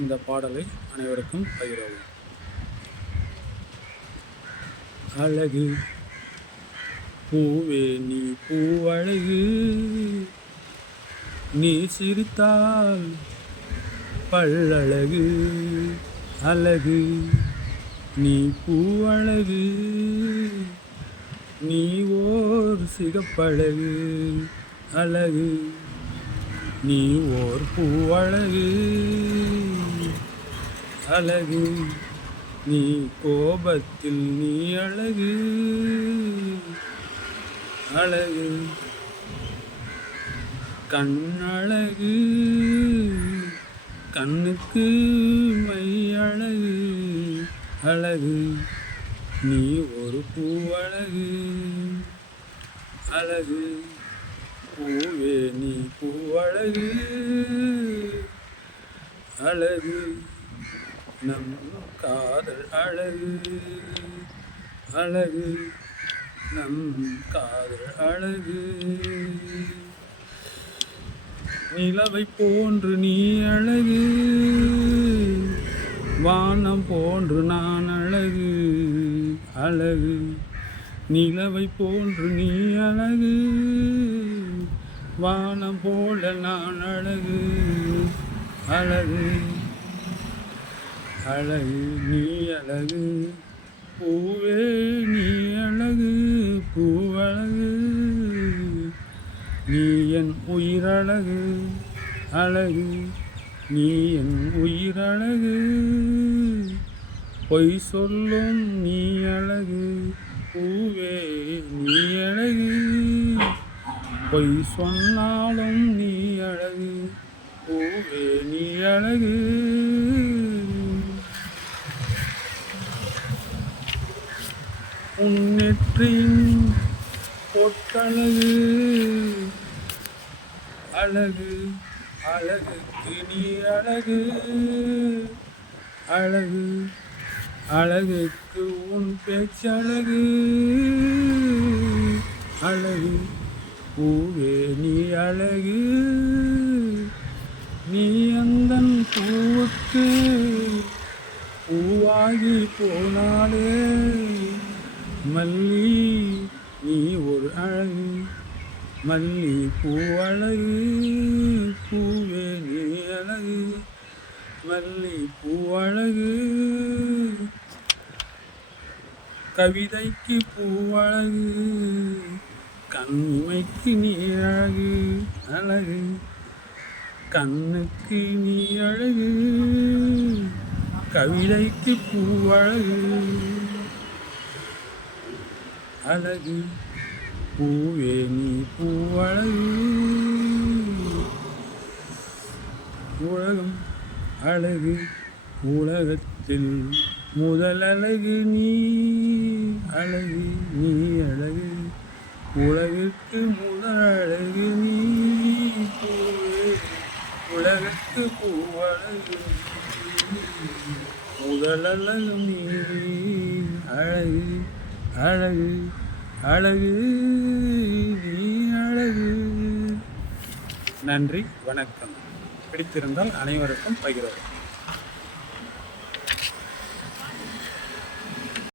இந்த பாடலை அனைவருக்கும் பகிரவும். அழகு பூவே நீ பூவழகு, நீ சிரித்தால் பல்லழகு. அழகு நீ பூவழகு, நீ ஓர் சிகப்பழகு. அழகு நீ ஓர் பூவழகு. அழகு நீ கோபத்தில் நீ அழகு. அழகு கண்ணழகு, கண்ணுக்கு மை அழகு. அழகு நீ ஒரு பூவழகு. அழகு பூவே நீ பூவழகு. அழகு நம் காதல் அழகு. அழகு நம் காதல் அழகு. நிலவை போன்று நீ அழகு, வானம் போன்று நான் அழகு. அழகு நிலவை போன்று நீ அழகு, வானம் போல நான் அழகு. அழகு அழகு நீ அழகு, பூவே நீ அழகு. பூவழகு நீ என் உயிரழகு. அழகு நீ என் உயிரழகு. பொய் சொல்லும் நீ அழகு, பூவே நீ அழகு. பொய் சொன்னாலும் நீ அழகு, பூவே நீ அழகு. உன் நெற்றின் பொட்டழகு. அழகு அழகுக்கு நீ அழகு. அழகு அழகுக்கு உன் பேச்சழகு. அழகு பூவே நீ அழகு. நீ அந்தன் பூவுக்கு பூவாகி போனாலே மல்லி நீ ஒரு அழகு. மல்லி பூவழகு, பூவே நீ அழகு. மல்லி பூவழகு கவிதைக்கு பூவழகு. கண்மைக்கு நீ அழகு. அழகு கண்ணுக்கு நீ அழகு. கவிதைக்கு பூவழகு. அழகு பூவே நீ பூவழகு. உலகம் அழகு, உலகத்தில் முதல் அழகு நீ. அழகு நீ அழகு, உலகுக்கு முதல் அழகு நீ. பூவே உலகுக்கு பூவழகு, முதல் அழகு நீ. அழகு அழகு அழகு நீ அழகு. நன்றி, வணக்கம். பிடித்திருந்தால் அனைவருக்கும் பகிரவும்.